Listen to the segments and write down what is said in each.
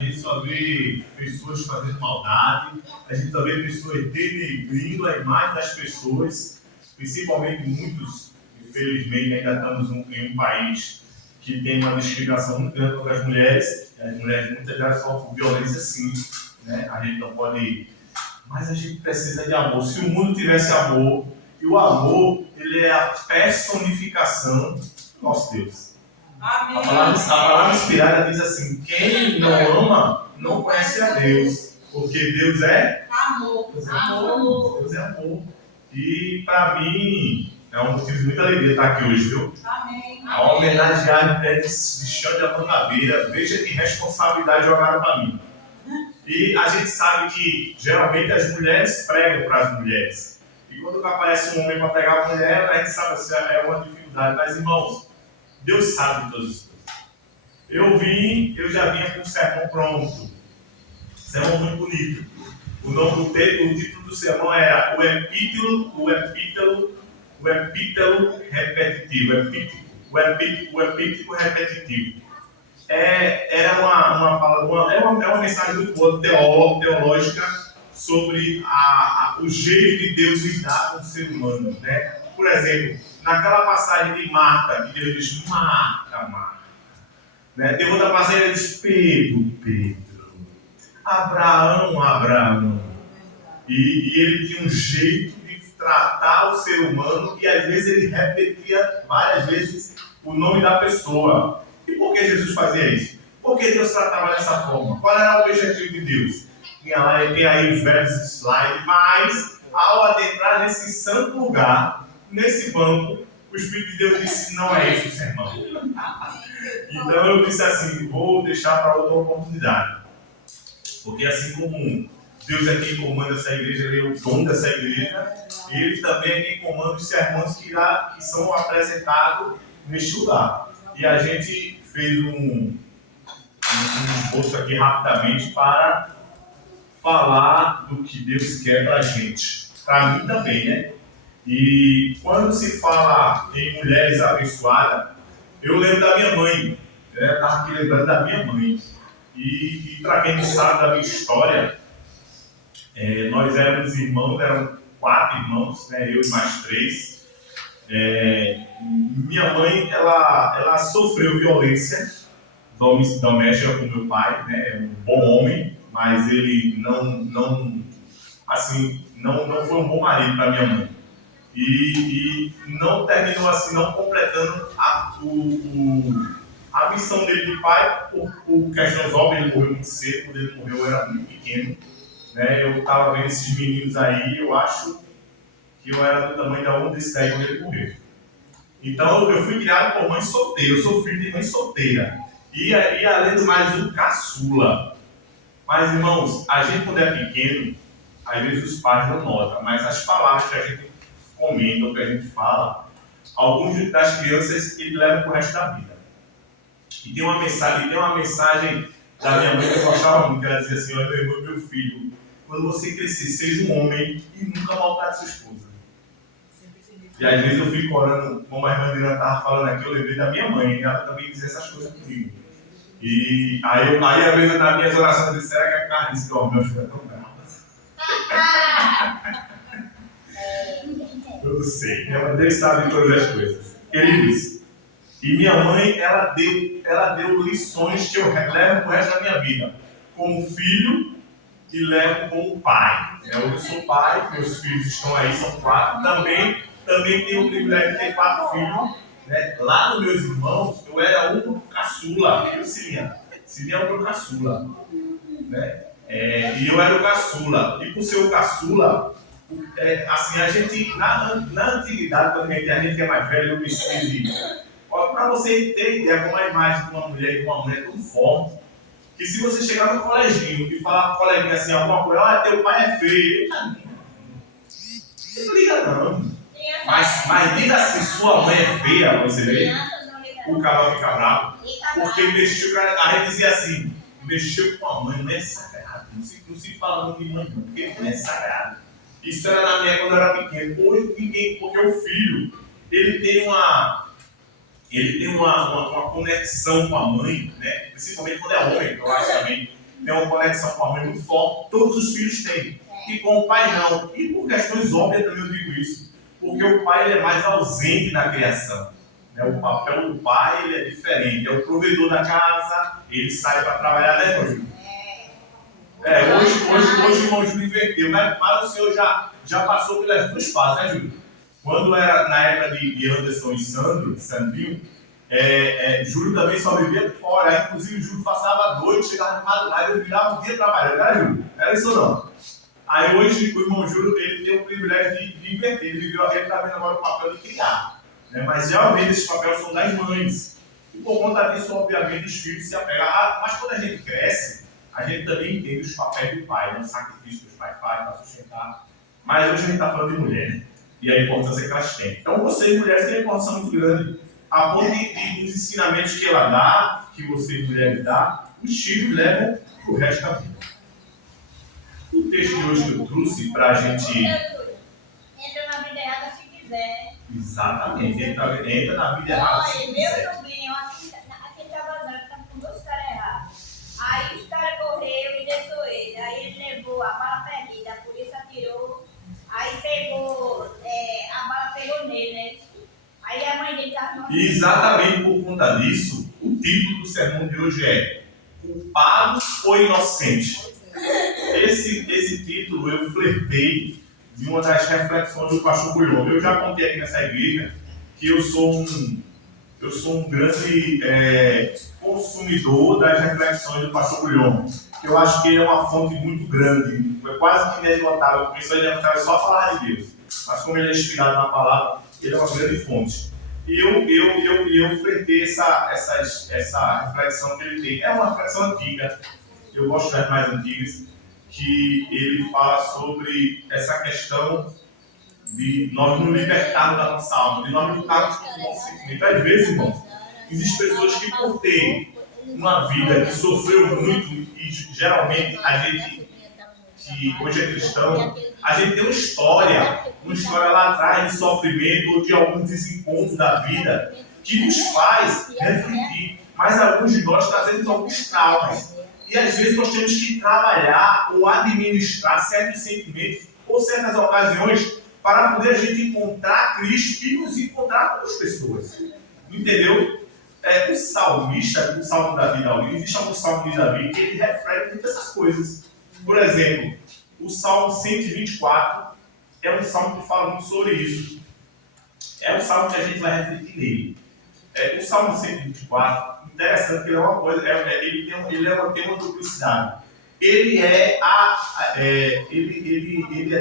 A gente só vê pessoas fazendo maldade, a gente só vê pessoas denegrindo a imagem das pessoas, principalmente muitos, infelizmente, ainda estamos em um país que tem uma discriminação muito grande contra as mulheres. As mulheres muitas vezes sofrem violência, sim, né? A gente não pode. Mas a gente precisa de amor. Se o mundo tivesse amor, e o amor, ele é a personificação do nosso Deus. Amém. A palavra inspirada diz assim: quem não ama não conhece a Deus, porque Deus é amor. Deus é amor. Deus é amor. E para mim é um motivo de muita alegria estar aqui hoje, viu? Amém. A homenagear de Xande da Mangabeira. Veja que responsabilidade jogaram para mim. E a gente sabe que geralmente as mulheres pregam para as mulheres. E quando aparece um homem para pregar a mulher, a gente sabe que é uma dificuldade. Mas irmãos, Deus sabe de todas as coisas. Eu já vinha com o sermão pronto. Sermão muito bonito. O título do sermão era o epíteto repetitivo. O epíteto repetitivo. É uma mensagem muito boa, teológica, sobre o jeito de Deus lidar com o ser humano. Né? Por exemplo, naquela passagem de Marta, que Deus diz: Marta. Né? Tem outra passagem que diz: Pedro. Abraão. E ele tinha um jeito de tratar o ser humano, e às vezes ele repetia várias vezes o nome da pessoa. E por que Jesus fazia isso? Por que Deus tratava dessa forma? Qual era o objetivo de Deus? Tem aí os versos slides, mas ao adentrar nesse santo lugar, nesse banco, o Espírito de Deus disse: não é esse o sermão. Então eu disse assim: vou deixar para outra oportunidade. Porque assim como Deus é quem comanda essa igreja, Ele é o dono dessa igreja, Ele também é quem comanda os sermões que são apresentados neste lugar. E a gente fez um esboço aqui rapidamente para falar do que Deus quer para a gente. Para mim também, né? E quando se fala em mulheres abençoadas, eu lembro da minha mãe. Eu estava aqui lembrando da minha mãe. E para quem não sabe da minha história, nós éramos irmãos, eram 4 irmãos, né? Eu e mais 3. Minha mãe, ela sofreu violência doméstica com meu pai, né? É um bom homem, mas ele não foi um bom marido para minha mãe. E não terminou assim, não completando a missão dele de pai, por questões óbvias. Ele morreu muito cedo. Quando ele morreu eu era muito pequeno, né? Eu estava vendo esses meninos aí, eu acho que eu era do tamanho da onda desse daí quando ele morreu. Então eu fui criado por mãe solteira, eu sou filho de mãe solteira. E além do mais, um caçula. Mas irmãos, a gente quando é pequeno, às vezes os pais não notam, mas as palavras que a gente comenta, ou que a gente fala, alguns das crianças ele levam para o resto da vida. E tem uma mensagem da minha mãe que eu gostava muito, ela dizia assim: olha, meu irmão, meu filho, quando você crescer, seja um homem e nunca maltrate sua esposa. E às vezes eu fico orando, como a irmã Adriana estava falando aqui, eu lembrei da minha mãe, e ela também dizia essas coisas comigo. E aí às vezes nas minhas orações eu disse: será que é por causa disso que eu meu filho é tão bravo? Eu não sei, Deus sabe de todas as coisas. Ele disse. E minha mãe, ela deu lições que eu levo pro resto da minha vida. Como filho e levo como pai. Eu sou pai, meus filhos estão aí, são 4. Também tenho o privilégio de ter 4 filhos. Né? Lá nos meus irmãos, eu era um caçula. Eu, Cilinha é o meu caçula. Né? E eu era o caçula. E por ser o caçula, assim, a gente, na antiguidade, quando a gente é mais velho, eu preciso. Para você ter ideia como a imagem de uma mulher é tão forte, que se você chegar no coleginho e falar para o coleguinha assim, alguma coisa: teu pai é feio, não liga não. Mas diz assim: sua mãe é feia, você vê, o cara vai ficar bravo, porque a gente dizia assim: mexeu com a mãe, não é sagrado, não se fala muito de mãe não, porque não é sagrado. Isso era na minha quando eu era pequeno. Hoje ninguém, porque o filho, ele tem uma conexão com a mãe, né? Principalmente quando é homem, eu acho também. tem uma conexão com a mãe muito forte, todos os filhos têm. E com o pai não. E por questões óbvias também eu digo isso. Porque o pai ele é mais ausente na criação. O papel do pai ele é diferente. É o provedor da casa, ele sai para trabalhar, né, irmão Júlio? Hoje o irmão Júlio inverteu, mas o senhor já passou pelas duas fases, né, Júlio? Quando era na época de Anderson e Sandrinho, Júlio também só vivia fora. Aí, inclusive, o Júlio passava a noite, chegava no madrugada e ele virava um dia trabalhando, né, Júlio? Era isso ou não? Aí hoje o irmão Júlio ele tem o privilégio de inverter. Ele está vendo agora o papel de criar. Né? Mas geralmente esses papéis são das mães. E por conta disso, obviamente, os filhos se apegam. Mas quando a gente cresce, a gente também entende os papéis do pai, né? O sacrifício que os pais fazem para sustentar. Mas hoje a gente está falando de mulher, né? E a importância que elas têm. Então vocês, mulheres, têm uma importância muito grande. A ponto dos ensinamentos que ela dá, que vocês, mulheres, dão, os filhos levam para o resto da vida. O texto de hoje que eu trouxe para a gente. Entra na vida errada se quiser, né? Exatamente, entra na vida errada. Olha, meu sobrinho, aqui estava andando, estava com 2 caras errados. Aí os caras correu e deixou ele. Aí ele levou a bala perdida, a polícia atirou. Aí pegou, a bala pegou nele, né? Aí a mãe dele estava. Exatamente por conta disso, o título do sermão de hoje é Culpado ou Inocente? Esse título eu flertei de uma das reflexões do pastor Bulhão. Eu já contei aqui nessa igreja que eu sou um grande consumidor das reflexões do pastor Bulhão. Eu acho que ele é uma fonte muito grande, é quase que inesgotável, porque isso é só falar de Deus. Mas como ele é inspirado na palavra, ele é uma grande fonte. E eu flertei essa reflexão que ele tem. É uma reflexão antiga. Eu gosto das mais antigas, que ele fala sobre essa questão de nós nos libertarmos da nossa alma, de nós lutarmos contra o nosso sentimento. Às vezes, irmãos, existem pessoas que por ter uma vida que sofreu muito, e geralmente a gente que hoje é cristão, a gente tem uma história lá atrás de sofrimento ou de alguns desencontros da vida que nos faz refletir. Mas alguns de nós trazemos alguns traumas. E às vezes nós temos que trabalhar ou administrar certos sentimentos ou certas ocasiões para poder a gente encontrar Cristo e nos encontrar com outras pessoas. Entendeu? O salmista, o salmo da vida ao livro, existe algum salmo de Davi que ele reflete muitas dessas coisas. Por exemplo, o salmo 124 é um salmo que fala muito sobre isso. É um salmo que a gente vai refletir nele. O salmo 124, interessante que ele é uma coisa, ele tem uma duplicidade. Ele é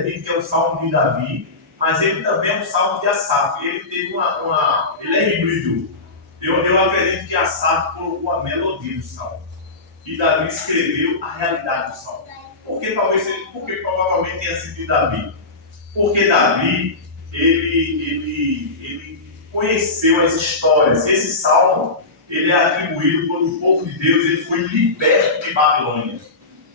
dito que é o salmo de Davi, mas ele também é um salmo de Asaf. Ele teve ele é híbrido. Eu acredito que Asaf colocou a melodia do salmo e Davi escreveu a realidade do salmo. Porque provavelmente tenha sido de Davi. Porque Davi ele conheceu as histórias. Esse salmo ele é atribuído quando o povo de Deus ele foi liberto de Babilônia.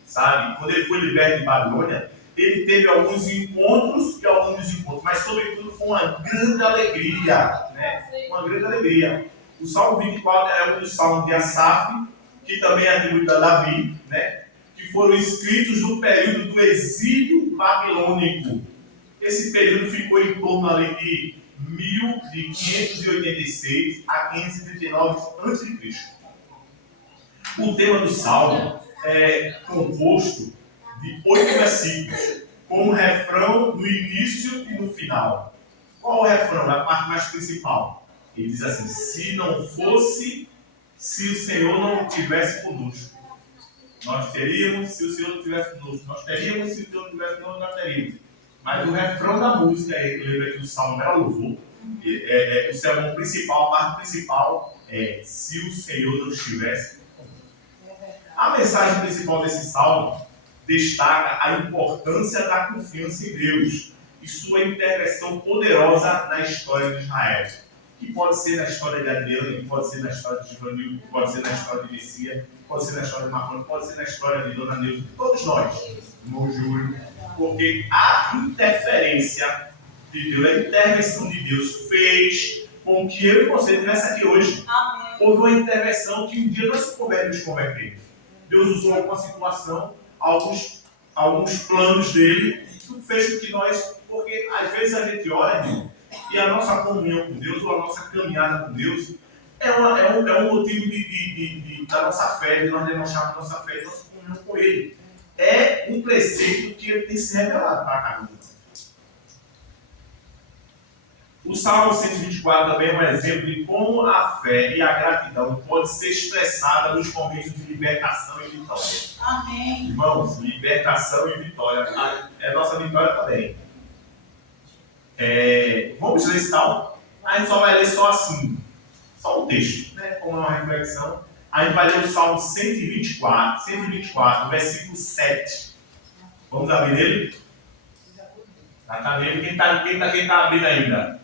Sabe? Quando ele foi liberto de Babilônia, ele teve alguns encontros e alguns desencontros, mas sobretudo foi uma grande alegria, né? Uma grande alegria. O Salmo 24 é um dos salmos de Asaf, que também é atribuído a Davi, né? Que foram escritos no período do exílio babilônico. Esse período ficou em torno ali de 1586 a 539 a.C. O tema do Salmo é composto de 8 versículos, com um refrão no início e no final. Qual o refrão? É a parte mais principal. Ele diz assim: se o Senhor não tivesse conosco, nós teríamos, se o Senhor não tivesse conosco, nós teríamos, se o Senhor não tivesse conosco, nós teríamos. Mas o refrão da música, lembra que o salmo era louvor, o sermão principal, a parte principal é: se o Senhor não estivesse conosco. A mensagem principal desse salmo destaca a importância da confiança em Deus e sua intervenção poderosa na história de Israel. Que pode ser na história de Adriana, que pode ser na história de Giovanni, que pode ser na história de Messia, pode ser na história de Marconi, pode ser na história de Dona Neuza, de todos nós, irmão Júlio, porque a interferência de Deus, a intervenção de Deus fez com que eu e você estivesse aqui hoje. Amém. Houve uma intervenção que um dia nós nos convertemos. Deus usou alguma situação, alguns planos dele, tudo fez com que nós, porque às vezes a gente ora, irmão, e a nossa comunhão com Deus, ou a nossa caminhada com Deus, é um motivo da nossa fé, de nós demonstrarmos nossa fé e nossa comunhão com Ele. É um preceito que ele tem se revelado para cada um. O Salmo 124 também é um exemplo de como a fé e a gratidão pode ser expressada nos momentos de libertação e vitória. Amém. Irmãos, libertação e vitória. É nossa vitória também. Vamos ler esse salmo? A gente só vai ler só assim, só o texto, né? Como uma reflexão. A gente vai ler o Salmo 124, versículo 7. Vamos abrir ele? Está nele. Quem está abrindo ainda?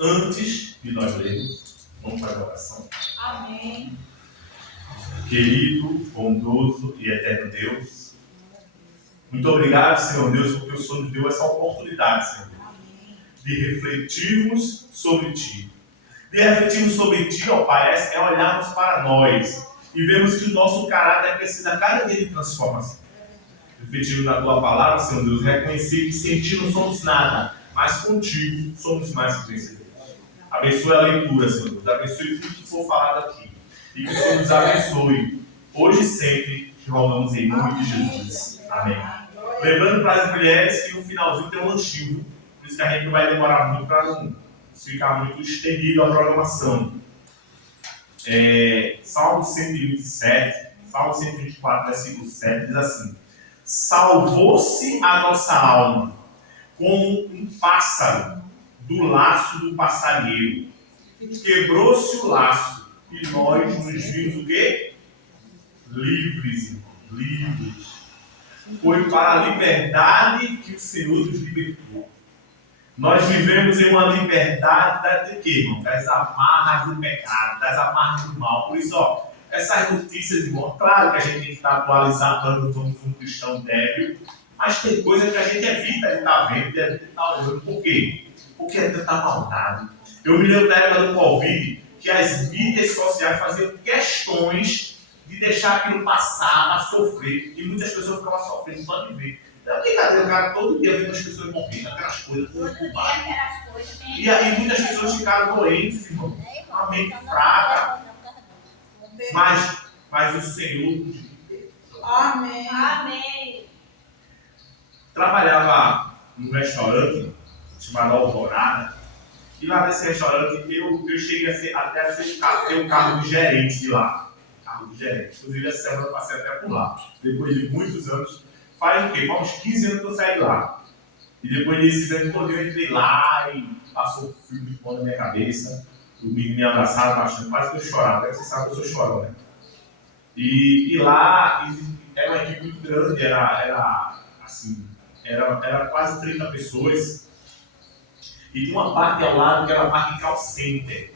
Antes de nós lermos, vamos fazer a oração. Amém. Querido, bondoso e eterno Deus, muito obrigado, Senhor Deus, porque o Senhor nos deu essa oportunidade, Senhor Deus, de refletirmos sobre Ti. De refletirmos sobre Ti, ó Pai, é olharmos para nós e vermos que o nosso caráter precisa cada dia de transformação. Refletirmos na Tua palavra, Senhor Deus, reconhecer que sem Ti não somos nada, mas contigo somos mais que vencedores. Abençoe a leitura, Senhor Deus. Abençoe tudo que for falado aqui. E que o Senhor nos abençoe, hoje e sempre, que rogamos em nome de Jesus. Amém. Lembrando para as mulheres que no finalzinho tem um lanchinho. Por isso que a gente não vai demorar muito para não ficar muito estendido a programação. Salmo 127, Salmo 124, versículo 7, diz assim: salvou-se a nossa alma como um pássaro do laço do passarinheiro. Quebrou-se o laço e nós nos vimos o quê? Livres, irmão. Livres. Foi para a liberdade que o Senhor nos libertou. Nós vivemos em uma liberdade de quê, irmão? Das amarras do pecado, das amarras do mal. Por isso, essas notícias, irmão, claro que a gente tem que estar atualizado quando somos um cristão débil, mas tem coisa que a gente evita de estar vendo, de estar olhando. Por quê? Porque é tanta maldade. Eu me lembro da época do Covid, que as mídias sociais faziam questões de deixar aquilo passar, a sofrer, e muitas pessoas ficavam sofrendo só de ver. Não é brincadeira, o cara todo dia vendo as pessoas morrendo, aquelas coisas. E aí muitas pessoas ficaram doentes, irmão, a mente fraca. Mas o Senhor. Amém. Amém. Trabalhava num restaurante chamado Alvorada, e lá nesse restaurante eu cheguei até a ter um cargo de gerente de lá. Cargo de gerente. Inclusive essa semana eu passei até por lá. Depois de muitos anos, faz o quê? Faz uns 15 anos que eu saí de lá. E depois desses anos todos eu entrei lá e passou o filme de na minha cabeça. O menino me abraçava bastante, quase que eu chorava. Você sabe que eu sou chorão, né? E lá era uma equipe muito grande, era quase 30 pessoas. E tinha uma parte ao lado que era a parte de call center.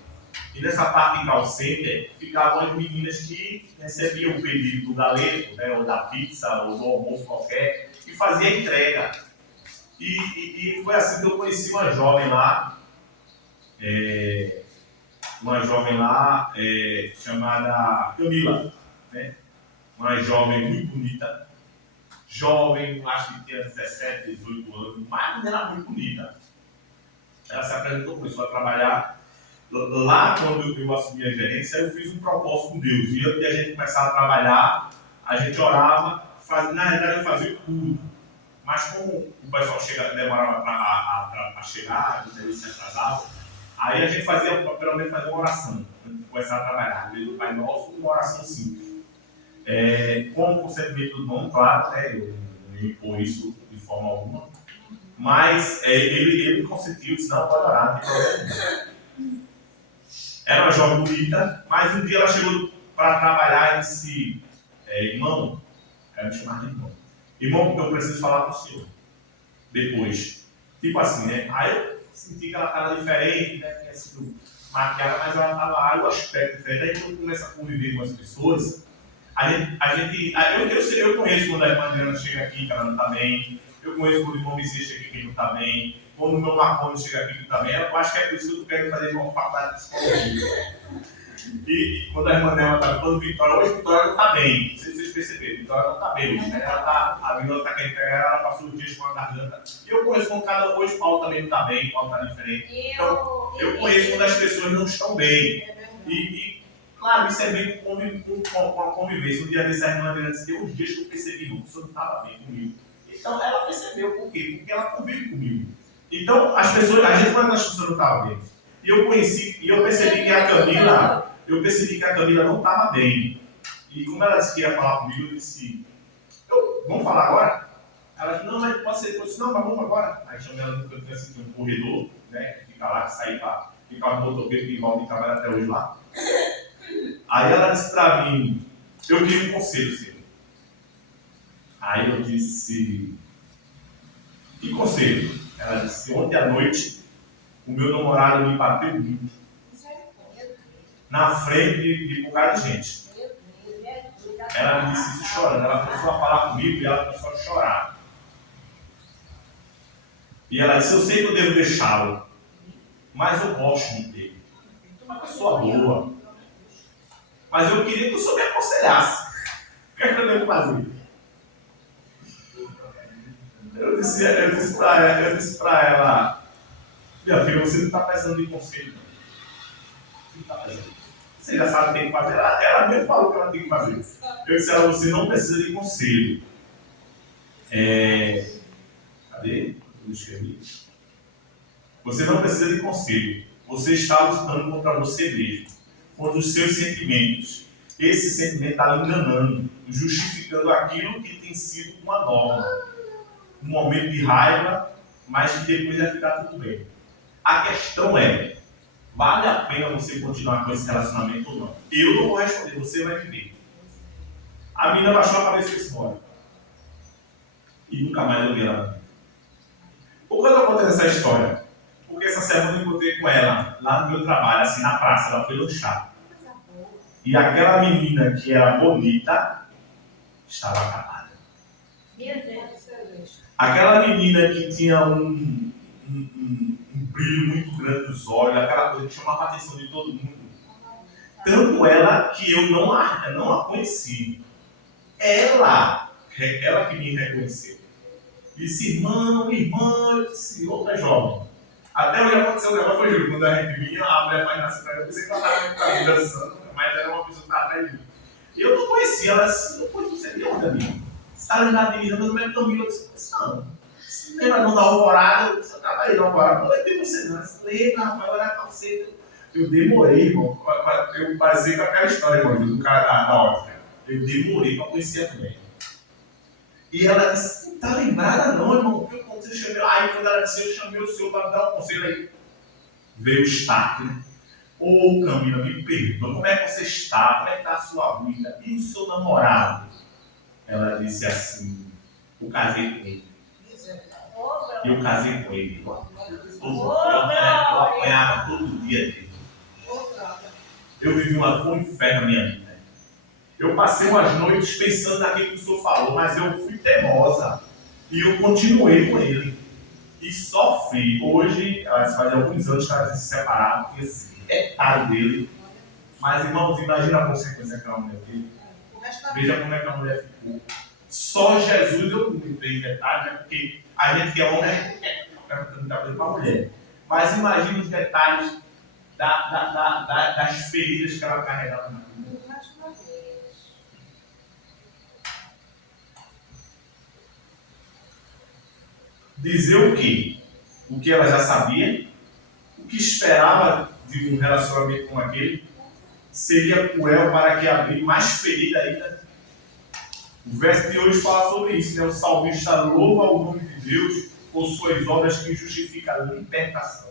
E nessa parte de call center ficavam as meninas que recebiam o pedido do galeto, né, ou da pizza, ou do almoço qualquer, e fazia a entrega. E foi assim que eu conheci uma jovem lá, chamada Camila, né? Uma jovem muito bonita, jovem, acho que tinha 17, 18 anos, mas era muito bonita. Ela se apresentou, começou a trabalhar. Lá, quando eu assumi a gerência, eu fiz um propósito com Deus. E antes de a gente começar a trabalhar, a gente orava, na verdade eu fazia tudo. Mas como o pessoal demorava para chegar, o serviço se atrasava, aí a gente fazia, pelo menos, uma oração, antes de começar a trabalhar. Às vezes o Pai Nosso, uma oração simples. Com o consentimento do irmão, claro, né, eu não impor isso de forma alguma. Mas ele me consentiu, disse: não, pode orar, não tem problema. Era uma jovem bonita, mas um dia ela chegou para trabalhar e disse: irmão, quero me chamar de irmão. Irmão, eu preciso falar com o senhor. Depois. Tipo assim, né? Aí eu senti que ela estava diferente, né? Tinha sido maquiada, mas ela estava lá, o aspecto diferente. Aí quando começa a conviver com as pessoas, eu conheço quando a irmã Adriana chega aqui, que ela não está bem. Eu conheço quando o irmão Messias chega aqui, que não está bem. Quando o meu Marconi chega aqui, que não está bem. Eu acho que é por isso que eu quero fazer uma faculdade de psicologia. E quando a irmã dela está falando Vitória, hoje Vitória não está bem. Não sei se vocês perceberam, Vitória não está bem hoje. Né? A Vitória está querendo pegar ela, passou os dias com a garganta. E eu conheço quando cada hoje Paulo também não está bem, Paulo está diferente. Então, eu conheço quando as pessoas não estão bem. E claro, isso é bem com a convivência. Um dia desse a irmã dele disse, tem uns dias que eu percebi que o senhor não estava bem comigo. Então ela percebeu por quê? Porque ela convive comigo. Então as pessoas, a gente quando as pessoas não estavam bem. E eu percebi que a Camila não estava bem. E como ela disse que ia falar comigo, eu disse, vamos falar agora? Ela disse, não, mas pode ser. Eu disse, não, mas vamos agora. Aí chamei ela no canto assim, um corredor, né? Que fica lá, que sai para ficar no motoqueiro que envolve e trabalha até hoje lá. Aí ela disse para mim, eu queria um conselho, senhor. Aí eu disse, que conselho? Ela disse, ontem à noite o meu namorado me bateu muito. Na frente de um bocado de gente. Ela me disse isso chorando. Ela começou a falar comigo e ela começou a chorar. E ela disse, eu sei que eu devo deixá-lo, mas eu gosto muito dele. É uma pessoa boa. Mas eu queria que o senhor me aconselhasse. O que é que eu devo fazer? Eu disse para ela, minha filha, você não está precisando de conselho. Você não está precisando. Você já sabe o que tem que fazer. Ela mesmo falou o que ela tem que fazer. Eu disse a ela, você não precisa de conselho. Cadê? Eu escrevi. Você não precisa de conselho. Você está lutando contra você mesmo. Contra os seus sentimentos. Esse sentimento está lhe enganando. Justificando aquilo que tem sido uma norma. Um momento de raiva, mas que depois vai ficar tudo bem. A questão é, vale a pena você continuar com esse relacionamento ou não? Eu não vou responder, você vai viver. A menina baixou a cabeça e foi embora. E nunca mais eu vi ela. Por que eu estou contando essa história? Porque essa semana eu encontrei com ela, lá no meu trabalho, assim, na praça, ela foi lanchar. E aquela menina que era bonita, estava acabada. Meu Deus. Aquela menina que tinha um brilho muito grande nos olhos, aquela coisa que chamava a atenção de todo mundo. Tanto ela que eu não a conheci. Ela que me reconheceu. Disse, irmã, eu disse, outra jovem. Até hoje aconteceu o negócio, foi juro, quando a gente vinha, a mulher faz nascer pra mim, eu pensei que ela estava me dançando, mas era uma pessoa que estava atrás de mim. Eu não conhecia, ela disse, não conheço você de onde, amigo? Você está lembrado de mim, meu nome é Camila, eu disse, não. Você lembra não da Alvorada? Eu disse, eu trabalhei na Alvorada, não lembro de você não. Você lembra, rapaz, eu era tão cedo. Eu demorei, irmão, eu passei com aquela história, irmão, do cara da ótica. Eu demorei para conhecer a mulher. E ela disse, não está lembrada não, irmão, o que eu contei? Aí quando ela disse, eu chamei o senhor para me dar um conselho aí. Veio o start, né? Ô Camila, me perdoa, como é que você está? Como é que está a sua vida? E o seu namorado? Ela disse assim, eu casei com ele. E eu casei com ele. Eu apanhava todo dia dele. Eu vivi um inferno na minha vida. Eu passei umas noites pensando naquilo que o senhor falou, mas eu fui teimosa. E eu continuei com ele. E sofri. Hoje, faz alguns anos que ela se separaram, e esse detalhe dele. Mas, irmãos, imagina a consequência que a mulher teve. Veja como é que a mulher ficou. Só Jesus eu não entrei em detalhe, né? Porque a gente que é homem é perguntando cabelo para a mulher. Mas imagina os detalhes das feridas que ela carregava na vida. Dizer o quê? O que ela já sabia, o que esperava de um relacionamento com aquele, seria cruel para que abrir mais ferida ainda. O verso de hoje fala sobre isso, né? O salmista louva o nome de Deus por suas obras que justificam a libertação.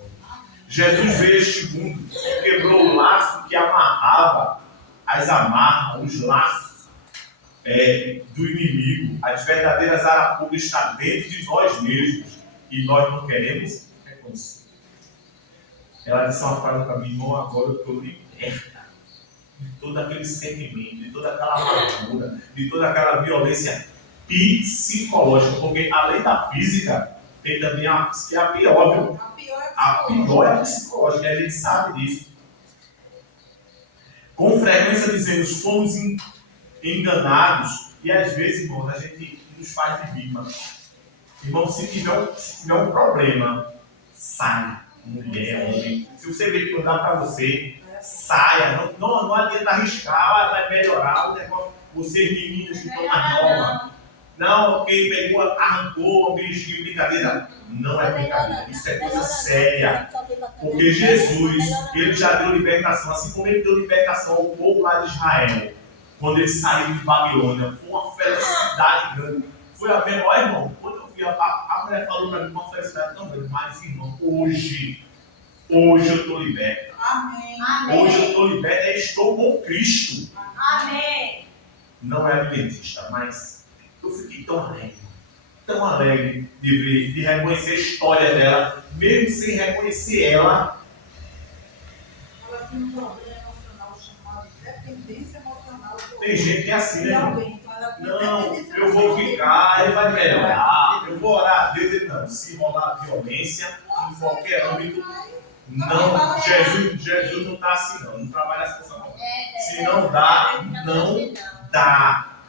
Jesus veio a este mundo e quebrou o laço que amarrava as amarras, os laços do inimigo. As verdadeiras arapucas estão dentro de nós mesmos e nós não queremos reconhecer. Ela disse uma frase para mim, irmão, agora eu estou liberta de todo aquele sentimento, de toda aquela amargura, de toda aquela violência psicológica, porque além da física, tem também a pior, viu? A pior é a psicológica, a gente sabe disso. Com frequência dizemos, fomos enganados. E às vezes, irmãos, a gente nos faz de vítima. Irmão, se tiver um problema, saia. Mulher, homem. Se você vê que não dá para você, saia. Não adianta arriscar, vai melhorar o negócio. Vocês meninas que estão mais novas. Não, quem pegou, arrancou, beijinho, brincadeira. Não é brincadeira. Isso é coisa séria. Porque Jesus, ele já deu libertação, assim como ele deu libertação ao povo lá de Israel, quando eles saíram de Babilônia. Foi uma felicidade grande. Foi a menor, irmão. Quando eu vi a mulher falou para mim uma felicidade tão grande. Mas, irmão, hoje eu estou liberto. Amém. Hoje eu estou liberto e estou com Cristo. Amém. Não é adventista, mas eu fiquei tão alegre de reconhecer a história dela, mesmo sem reconhecer ela. Ela tem um problema emocional chamado dependência emocional. Tem gente que é assim, né? Não, Não, eu vou ficar, ele vai melhorar, eu vou orar a Deus. Ele não, se rolar violência em qualquer âmbito, não, Jesus não está assim não trabalha assim dessa forma. Se não dá,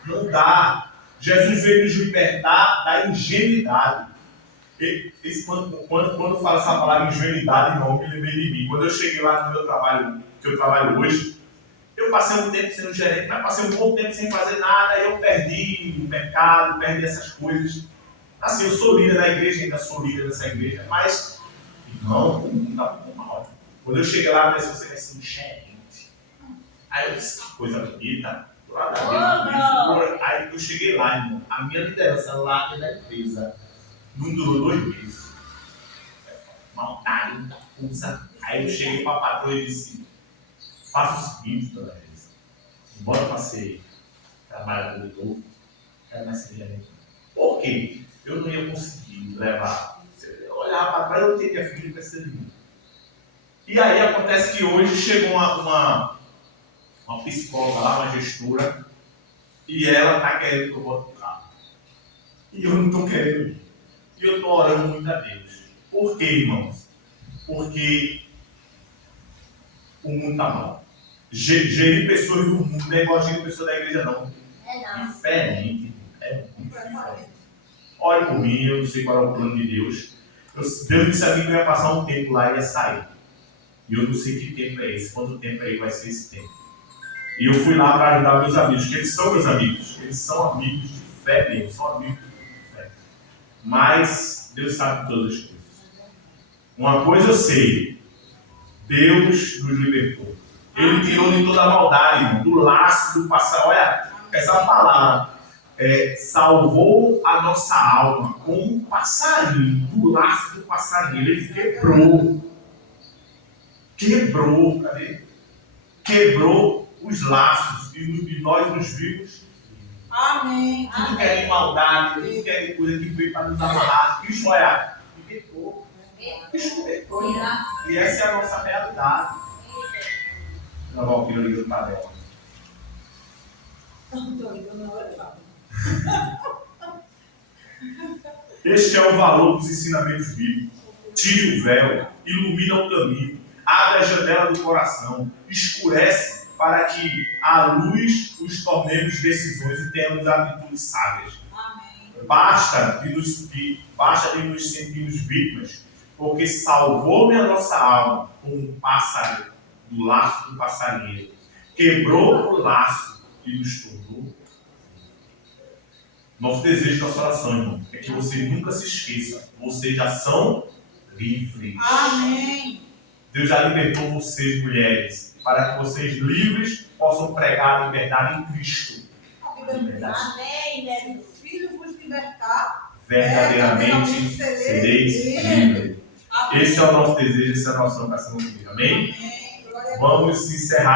não dá. Jesus veio nos libertar da ingenuidade. Quando fala essa palavra ingenuidade, irmão, me lembrei de mim. Quando eu cheguei lá no meu trabalho, que eu trabalho hoje, eu passei um tempo sendo gerente, mas passei um bom tempo sem fazer nada, eu perdi o mercado, perdi essas coisas. Assim, eu sou líder da igreja, ainda sou líder dessa igreja, mas, irmão, não está muito mal. Quando eu cheguei lá, você vai ser um gerente. Aí eu disse, que coisa bonita. Aí eu cheguei lá, irmão, a minha liderança lá da empresa não durou 2 meses. Maldade, muita coisa. Aí eu cheguei para a patroa e disse, faça o seguinte, dona Elisa, embora você trabalhe de novo, quero mais ser gerente. Por quê? Eu não ia conseguir levar. Eu olhava para trás, eu tinha minha filha precisa de mim. E aí acontece que hoje chegou uma psicóloga lá, uma gestora, e ela está querendo que eu volte para lá. E eu não estou querendo ir. E eu estou orando muito a Deus. Por quê, irmãos? Porque o mundo está mal. Gerir pessoas do mundo não é igual a gerir pessoas da igreja, não. Diferente. É muito diferente. Olhe por mim, eu não sei qual é o plano de Deus. Deus disse a mim que eu ia passar um tempo lá e ia sair. E eu não sei que tempo é esse, quanto tempo aí vai ser esse tempo. E eu fui lá para ajudar meus amigos, que eles são meus amigos. Eles são amigos de fé mesmo, são amigos de fé. Mas Deus sabe todas as coisas. Uma coisa eu sei, Deus nos libertou. Ele tirou de toda a maldade, irmão, do laço do passado. Olha, essa palavra salvou a nossa alma como um passarinho, do laço do passarinho. Ele quebrou os laços e nós nos vimos. Amém. Tudo que é de maldade, tudo que é de coisa que veio para nos amarrar. Cristo, olha, libertou. Cristo libertou. E essa é a nossa realidade. Não vou aqui no tabela. Este é o valor dos ensinamentos bíblicos. Tire o véu, ilumina o caminho, abre a janela do coração, escurece para que a luz os tornemos decisões e tenhamos atitudes sábias. Amém. Basta de nos sentirmos vítimas, porque salvou-me a nossa alma como um pássaro do laço do passarinheiro. Quebrou o laço e nos tornou. Nosso desejo da oração, irmão, é que vocês nunca se esqueçam. Vocês já são livres. Amém. Deus já libertou vocês, mulheres, para que vocês livres possam pregar a liberdade em Cristo. Amém, Jesus. Se o Filho vos libertar, Verdadeiramente sereis livres. Esse é o nosso desejo, essa é a nossa oração. Amém? Amém. Glória a Deus. Vamos encerrar.